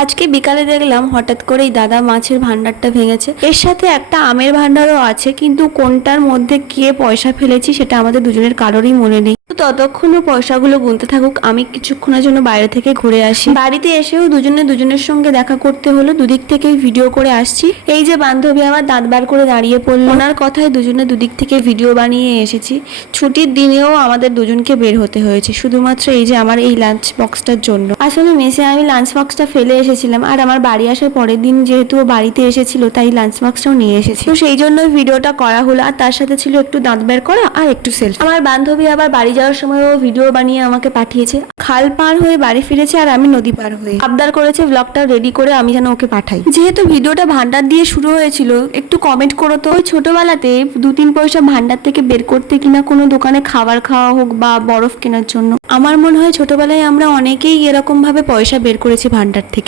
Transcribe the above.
আজকে বিকালে দেখলাম হঠাৎ করেই দাদা মাছের ভান্ডারটা ভেঙেছে, এর সাথে একটা আমের ভান্ডারও আছে, কিন্তু কোনটার মধ্যে কে পয়সা ফেলেছি সেটা আমাদের দুজনের কারোরই মনে নেই। তো ততক্ষণও পয়সাগুলো গুনতে থাকুক, আমি কিছুক্ষণের জন্য বাইরে থেকে ঘুরে আসি। বাড়িতে এসেও দুজনের সঙ্গে দেখা করতে হলো, দুদিক থেকেই ভিডিও করে আসছি। এই যে বান্ধবী আমার দাঁত বার করে দাঁড়িয়ে পড়লো, ওনার কথায় দুজনে দুদিক থেকে ভিডিও বানিয়ে এসেছি। ছুটির দিনেও আমাদের দুজনকে বের হতে হয়েছে শুধুমাত্র এই যে আমার এই লাঞ্চ বক্সটার জন্য। আসলে মেসে আমি লাঞ্চ বক্সটা ফেলে এসেছিলাম, আর আমার বাড়ি আসার পরের দিন যেহেতু ও বাড়িতে এসেছিল তাই লাঞ্চ বক্সটাও নিয়ে এসেছি, তো সেই জন্য ভিডিওটা করা হলো। আর তার সাথে ছিল একটু দাঁত বের করা আর একটু সেলফি। আমার বান্ধবী আবার বাড়ি যাওয়ার সময় ও ভিডিও বানিয়ে আমাকে পাঠিয়েছে। খাল পার হয়ে বাড়ি ফিরেছে আর আমি নদী পার হয়ে। আবদার করেছে ব্লগটা রেডি করে আমি যেন ওকে পাঠাই। যেহেতু ভিডিওটা ভান্ডার দিয়ে শুরু হয়েছিল, একটু কমেন্ট করো তো ওই ছোটবেলাতে 2-3 পয়সা ভান্ডার থেকে বের করতে কিনা কোনো দোকানে খাবার খাওয়া হোক বা বরফ কেনার জন্য। আমার মনে হয় ছোটবেলায় আমরা অনেকেই এরকম ভাবে পয়সা বের করেছি ভান্ডার থেকে।